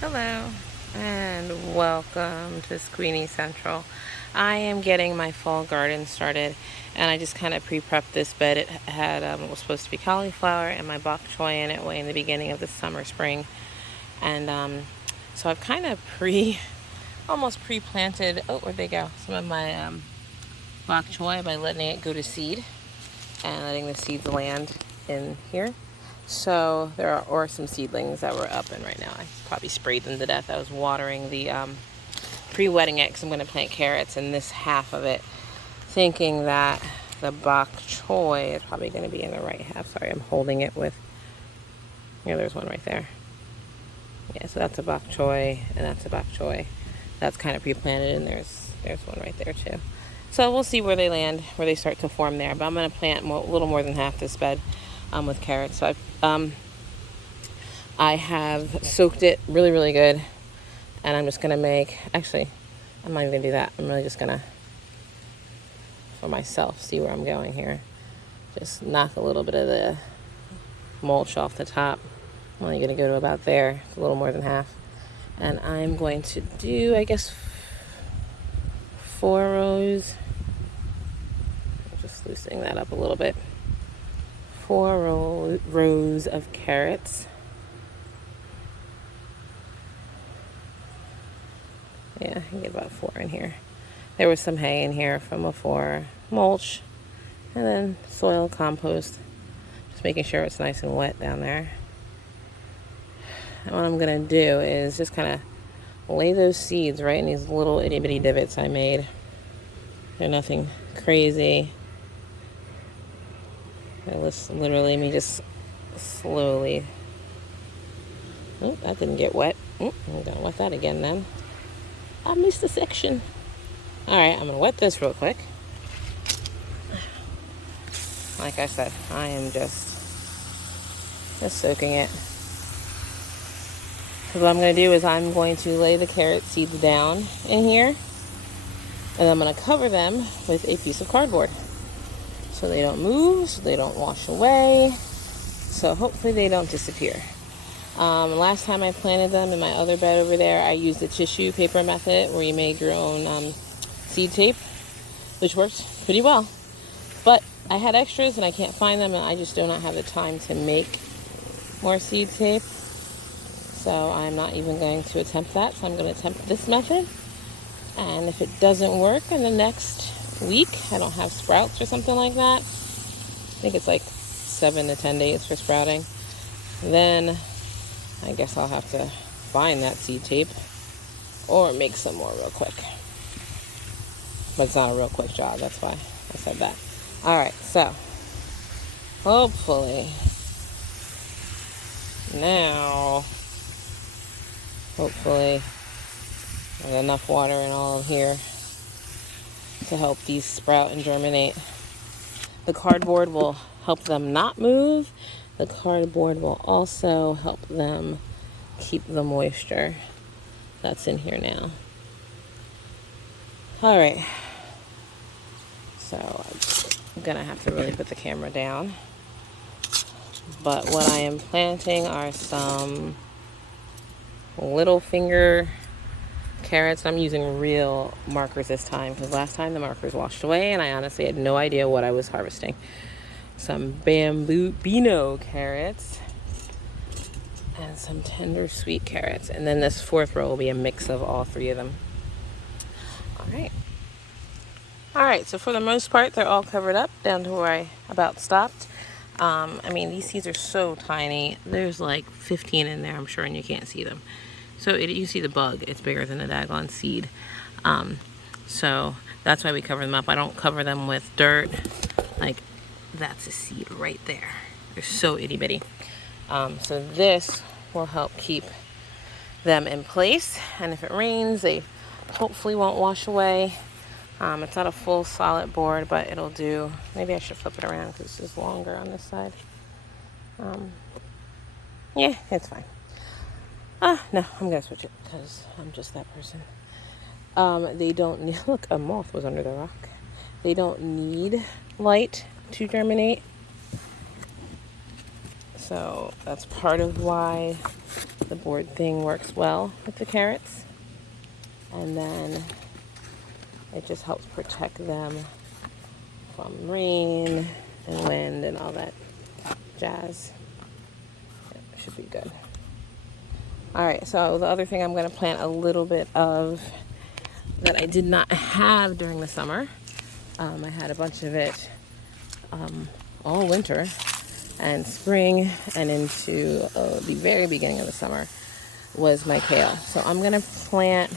Hello and welcome to Squeenie Central. I am getting my fall garden started and I just kind of pre-prepped this bed. It had it was supposed to be cauliflower and my bok choy in it way in the beginning of the spring. And so I've kind of almost pre-planted, oh, where'd they go? Some of my bok choy by letting it go to seed and letting the seeds land in here. So there are some seedlings that were up, and right now I probably sprayed them to death. I was watering the pre-wetting it because I'm going to plant carrots in this half of it, thinking that the bok choy is probably going to be in the right half. Sorry, I'm holding it with, yeah, there's one right there. Yeah, so that's a bok choy and that's a bok choy. That's kind of pre-planted, and there's one right there too. So we'll see where they land, where they start to form there. But I'm going to plant a little more than half this bed with carrots. So I have soaked it really, really good. And I'm just going to make, actually, I'm not even going to do that. I'm really just going to, for myself, see where I'm going here. Just knock a little bit of the mulch off the top. I'm only going to go to about there, a little more than half. And I'm going to do, I guess, 4 rows. I'm just loosening that up a little bit. 4 rows of carrots. Yeah, I can get about 4 in here. There was some hay in here from before, mulch, and then soil compost. Just making sure it's nice and wet down there. And what I'm going to do is just kind of lay those seeds right in these little itty bitty divots I made. They're nothing crazy. It's literally me just slowly. Oh, that didn't get wet. I'm going to wet that again then. I missed a section. Alright, I'm going to wet this real quick. Like I said, I am just soaking it. So what I'm going to do is I'm going to lay the carrot seeds down in here. And I'm going to cover them with a piece of cardboard. So they don't move, so they don't wash away. So hopefully they don't disappear. Last time I planted them in my other bed over there, I used the tissue paper method where you made your own seed tape, which worked pretty well. But I had extras and I can't find them, and I just do not have the time to make more seed tape. So I'm not even going to attempt that. So I'm going to attempt this method. And if it doesn't work in the next week, I don't have sprouts or something like that. I think it's like 7 to 10 days for sprouting. Then I guess I'll have to find that seed tape or make some more real quick. But it's not a real quick job. That's why I said that. All right, so hopefully now, there's enough water in all of here to help these sprout and germinate. The cardboard will help them not move. The cardboard will also help them keep the moisture that's in here now. All right. So I'm going to have to really put the camera down. But what I am planting are some little finger carrots. I'm using real markers this time because last time the markers washed away and I honestly had no idea what I was harvesting. Some Bambino carrots and some tender sweet carrots. And then this 4th row will be a mix of all 3 of them. All right, so for the most part, they're all covered up down to where I about stopped. I mean, these seeds are so tiny. There's like 15 in there, I'm sure, and you can't see them. So you see the bug. It's bigger than the daggone seed. So that's why we cover them up. I don't cover them with dirt. Like, that's a seed right there. They're so itty bitty. So this will help keep them in place. And if it rains, they hopefully won't wash away. It's not a full solid board, but it'll do. Maybe I should flip it around because this is longer on this side. Yeah, it's fine. No, I'm going to switch it because I'm just that person. They don't need, look, a moth was under the rock. They don't need light to germinate. So that's part of why the board thing works well with the carrots. And then it just helps protect them from rain and wind and all that jazz. It should be good. All right, so the other thing I'm going to plant a little bit of that I did not have during the summer. I had a bunch of it all winter and spring and into the very beginning of the summer was my kale. So I'm going to plant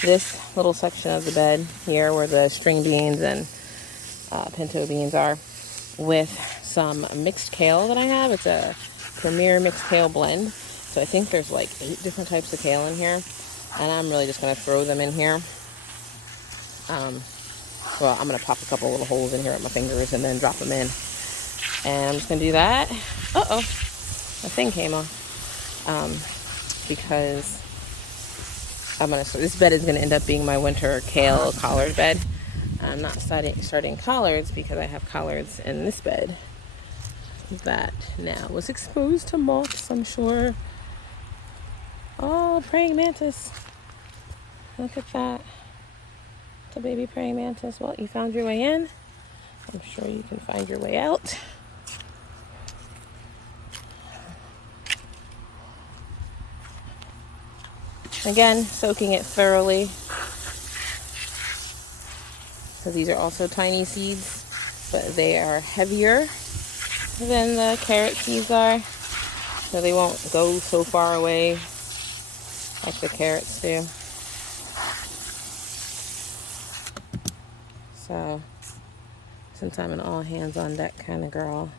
this little section of the bed here where the string beans and pinto beans are with some mixed kale that I have. It's a Premier mixed kale blend. So I think there's like 8 different types of kale in here. And I'm really just going to throw them in here. Well, I'm going to pop a couple little holes in here with my fingers and then drop them in. And I'm just going to do that. Uh-oh. My thing came off. Because this bed is going to end up being my winter kale collard bed. I'm not starting collards because I have collards in this bed that now was exposed to moths, I'm sure. Oh, praying mantis. Look at that. It's a baby praying mantis. Well, you found your way in. I'm sure you can find your way out. Again, soaking it thoroughly. So these are also tiny seeds, but they are heavier than the carrot seeds are. So they won't go so far away like the carrots do. So, since I'm an all hands on deck kind of girl,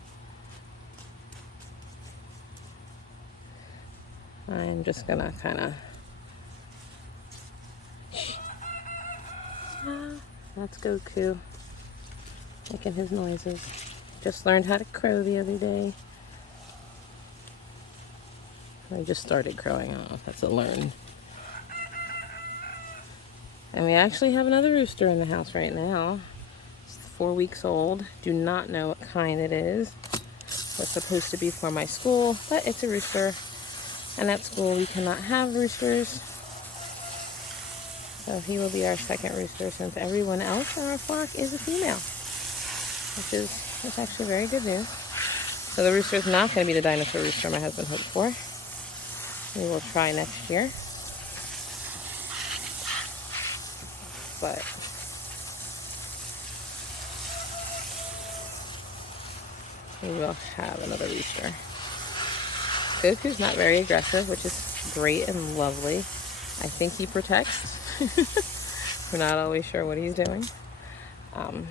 I'm just gonna kind of, that's Goku making his noises. Just learned how to crow the other day. I just started crowing. I don't know if that's a learn. And we actually have another rooster in the house right now. It's 4 weeks old. Do not know what kind it is. It's supposed to be for my school, but it's a rooster. And at school we cannot have roosters. So he will be our second rooster since everyone else in our flock is a female. That's actually very good news. So the rooster is not going to be the dinosaur rooster my husband hoped for. We will try next year. But we will have another rooster. Goku's not very aggressive, which is great and lovely. I think he protects. We're not always sure what he's doing. God,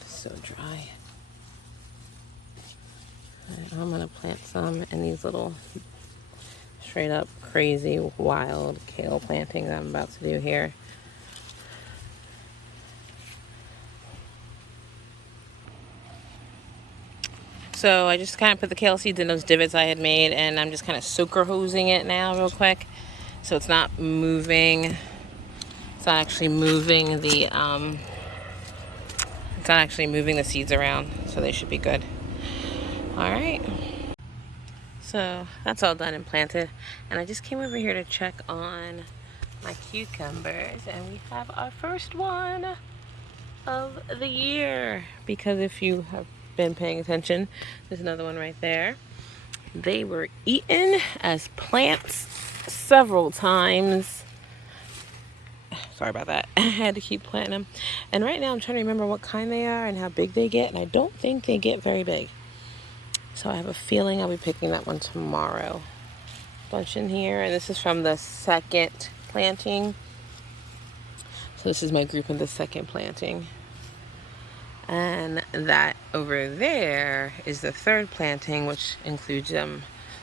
it's so dry. I'm going to plant some in these little straight up crazy wild kale planting that I'm about to do here. So I just kind of put the kale seeds in those divots I had made, and I'm just kind of soaker hosing it now real quick. So it's not moving. It's not actually moving the seeds around, so they should be good. All right. So that's all done and planted. And I just came over here to check on my cucumbers, and we have our first one of the year. Because if you have been paying attention, there's another one right there. They were eaten as plants several times. Sorry about that. I had to keep planting them. And right now I'm trying to remember what kind they are and how big they get, and I don't think they get very big. So I have a feeling I'll be picking that one tomorrow. Bunch in here, and this is from the second planting. So this is my group in the second planting. And that over there is the third planting, which includes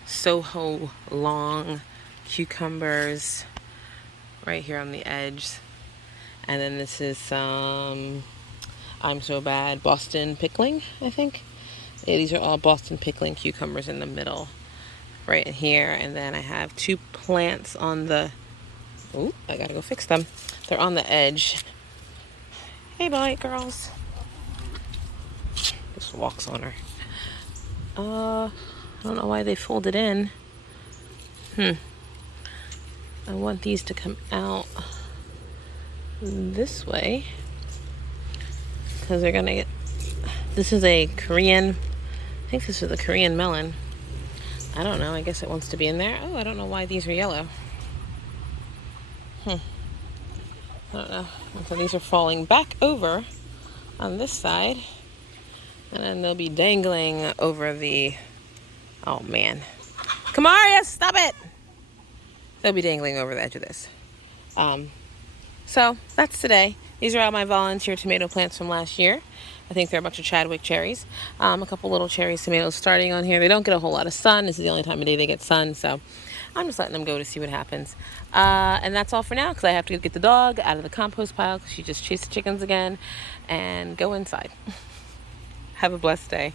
Soho long cucumbers right here on the edge. And then this is some I'm So Bad Boston pickling, I think. Yeah, these are all Boston pickling cucumbers in the middle right here. And then I have 2 plants on the, oh, I gotta go fix them. They're on the edge. Hey, bye, girls. Just walks on her. I don't know why they folded in. I want these to come out this way because they're gonna get, this is a Korean, I think this is a Korean melon. I don't know, I guess it wants to be in there. Oh, I don't know why these are yellow. I don't know. So these are falling back over on this side, and then they'll be dangling over the, oh man. Kamaria, stop it! They'll be dangling over the edge of this. So that's today. These are all my volunteer tomato plants from last year. I think they're a bunch of Chadwick cherries. A couple little cherry tomatoes starting on here. They don't get a whole lot of sun. This is the only time of day they get sun, so I'm just letting them go to see what happens. And that's all for now because I have to get the dog out of the compost pile because she just chased the chickens again and go inside. Have a blessed day.